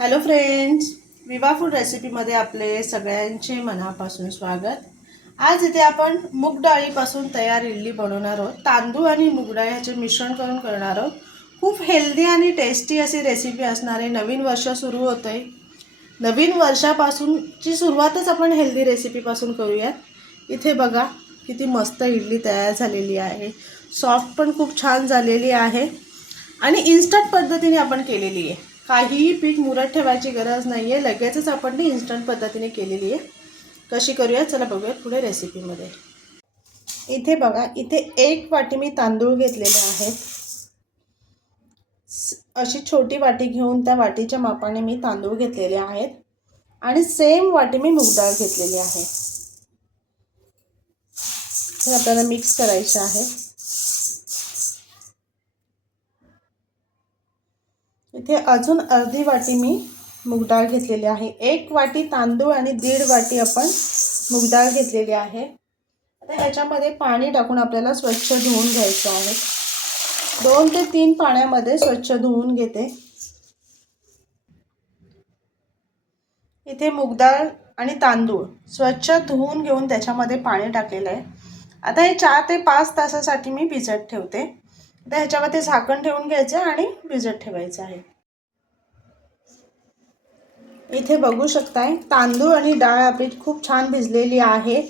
Hello friends विवा food रेसिपीमध्ये आपले सगळ्यांचे मनापासून स्वागत. आज इथे आपण मूग डाळीपासून तयार इडली बनवणार आहोत. तांदूळ आणि मूग डाळ ह्याचे मिश्रण करून करणार आहोत. खूप हेल्दी आणि टेस्टी अशी रेसिपी असणार आहे नवीन वर्ष सुरू होतं आहे नवीन वर्षापासूनची सुरुवातच आपण हेल्दी रेसिपीपासून करूयात. इथे बघा किती मस्त इडली तयार झालेली आहे. सॉफ्ट पण खूप छान झालेली आहे. आणि इन्स्टंट पद्धतीने आपण केलेली आहे. काहीही पीठ मुरत ठेवायची गरज नाही आहे लगेचच आपण ती इन्स्टंट पद्धतीने केलेली आहे. कशी करूया चला बघूयात पुढे रेसिपीमध्ये इथे बघा इथे एक वाटी मी तांदूळ घेतलेले आहेत. स- अशी छोटी वाटी घेऊन त्या वाटीच्या मापाने मी तांदूळ घेतलेले आहेत. आणि सेम वाटी मी मूग डाळ घेतलेली आहे. हे आपल्याला मिक्स करायचं आहे. इथे अजून अर्धी वाटी मी मूग डाळ घेतलेली आहे. एक वाटी तांदूळ आणि दीड वाटी आपण मूग डाळ घेतलेली आहे. आता ह्याच्यामध्ये पाणी टाकून आपल्याला स्वच्छ धुवून घ्यायचं आहे. दोन ते तीन पाण्यामध्ये स्वच्छ धुवून घेते. इथे मूग डाळ आणि तांदूळ स्वच्छ धुवून घेऊन त्याच्यामध्ये पाणी टाकलेलं आहे. आता हे चार ते पाच तासासाठी मी भिजत ठेवते. आता ह्याच्यामध्ये झाकण ठेवून घ्यायचं आणि भिजत ठेवायचं आहे. इथे बघू शकताय तांदूळ आणि डाळ आपली खूप छान भिजलेली आहे.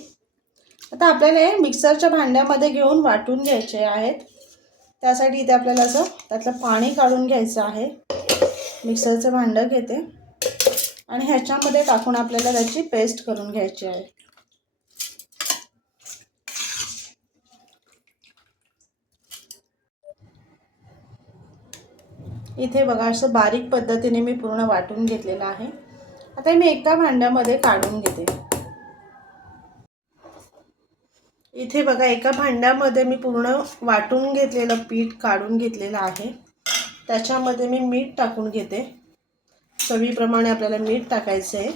आता आपल्याला हे मिक्सरच्या भांड्यामध्ये घेऊन वाटून घ्यायचे आहेत. त्यासाठी इथे आपल्याला असं त्यातलं पाणी काढून घ्यायचं आहे. मिक्सरचं भांडं घेते. आणि ह्याच्यामध्ये टाकून आपल्याला त्याची पेस्ट करून घ्यायची आहे. इथे बघा असं बारीक पद्धतीने मी पूर्ण वाटून घेतलेलं आहे. आता मी एका भांड्यामध्ये काढून घेते. इथे बघा एका भांड्यामध्ये मी पूर्ण वाटून घेतलेलं पीठ काढून घेतलेलं आहे. त्याच्यामध्ये मी मीठ टाकून घेते. चवीप्रमाणे आपल्याला मीठ टाकायचं आहे.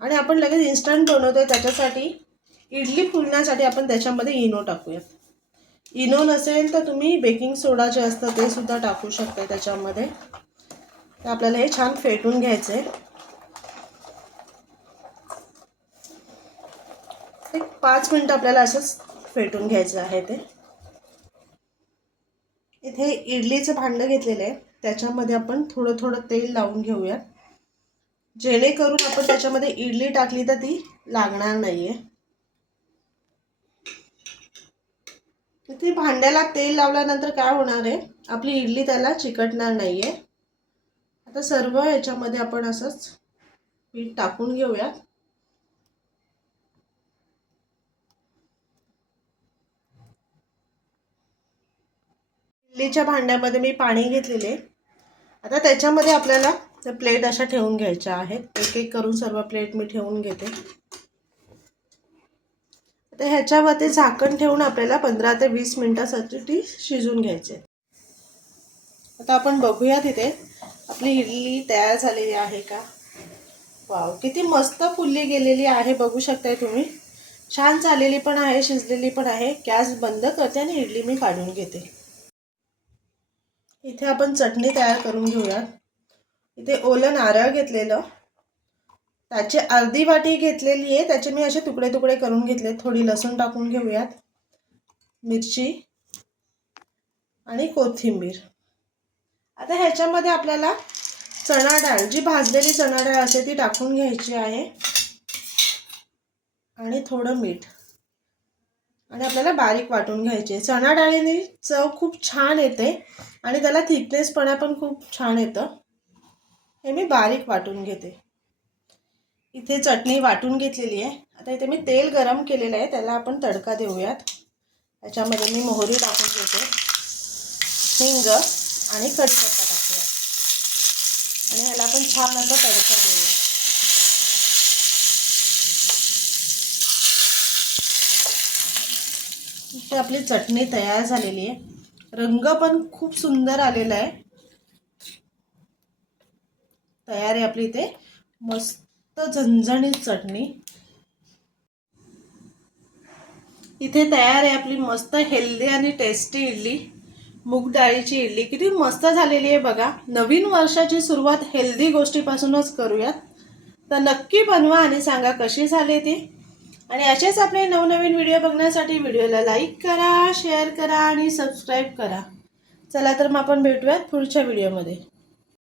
आणि आपण लगेच इन्स्टंट बनवतो आहे त्याच्यासाठी इडली फुलण्यासाठी आपण त्याच्यामध्ये इनो टाकूयात इनो नसेल तर तुम्ही बेकिंग सोडा जे असतं ते सुद्धा टाकू शकता त्याच्यामध्ये. तर आपल्याला हे छान फेटून घ्यायचं आहे एक पाच मिनटं आपल्याला असंच फेटून घ्यायचं आहे ते. इथे इडलीचं भांडं घेतलेलं आहे. त्याच्यामध्ये आपण थोडं थोडं तेल लावून घेऊयात. जेणेकरून आपण त्याच्यामध्ये इडली टाकली तर ती लागणार नाही आहे इथे भांड्याला तेल लावल्यानंतर काय होणार आहे? आपली इडली त्याला चिकटणार नाही आहे आता सर्व याच्यामध्ये आपण असंच पीठ टाकून घेऊयात. इडलीच्या भांड्यामध्ये मी पाणी घेतलेले. आता त्याच्यामध्ये आपल्याला त्या प्लेट अशा ठेवून घ्यायच्या आहेत. एक एक करून सर्व प्लेट मी ठेवून घेते. आता ह्याच्यावरती झाकण ठेवून आपल्याला पंधरा ते वीस मिनटासाठी शिजून घ्यायचे. आता आपण बघूया तिथे आपली इडली तयार झालेली आहे का? वाव किती मस्त फुलली गेलेली आहे बघू शकताय तुम्ही. छान झालेली पण आहे शिजलेली पण आहे. गॅस बंद करते आणि इडली मी काढून घेते. इथे आपण चटणी तयार करून घेऊयात. इथे ओलं नारळ घेतलेलं. त्याची अर्धी वाटी घेतलेली आहे. त्याचे मी असे तुकडे तुकडे करून घेतले. थोडी लसूण टाकून घेऊयात. मिरची आणि कोथिंबीर. आता ह्याच्यामध्ये आपल्याला चणा डाळ जी भाजलेली चणा डाळ असते ती टाकून घ्यायची आहे. आणि थोडं मीठ. आणि आपल्याला बारीक वाटून घ्यायचे चणा डाळीने चव खूप छान येते आणि त्याला थिकनेसपणा पण खूप छान येतं. हे मी बारीक वाटून घेते. इथे चटणी वाटून घेतलेली आहे. आता इथे मी तेल गरम केलेलं आहे. त्याला आपण तडका देऊयात. त्याच्यामध्ये मी मोहरी टाकून घेते. हिंग आणि कढीपत्ता टाकूयात. आणि ह्याला आपण छान असा तडका देऊया इथे आपली चटणी तयार झालेली आहे. रंग पण खूप सुंदर आलेला आहे. तयार आहे आपली इथे मस्त मस्त झणझणीत चटणी. इथे तयार आहे आपली मस्त हेल्दी आणि टेस्टी इडली. मूग डाळीची इडली. किती मस्त झालेली आहे बघा. नवीन वर्षाची सुरुवात हेल्दी गोष्टीपासूनच करूयात. तर नक्की बनवा आणि सांगा कशी झाली ती. आणि असेच आपले नवनवीन व्हिडिओ बघण्यासाठी व्हिडिओला लाईक करा शेअर करा आणि सबस्क्राईब करा. चला तर मग आपण भेटूयात पुढच्या व्हिडिओमध्ये.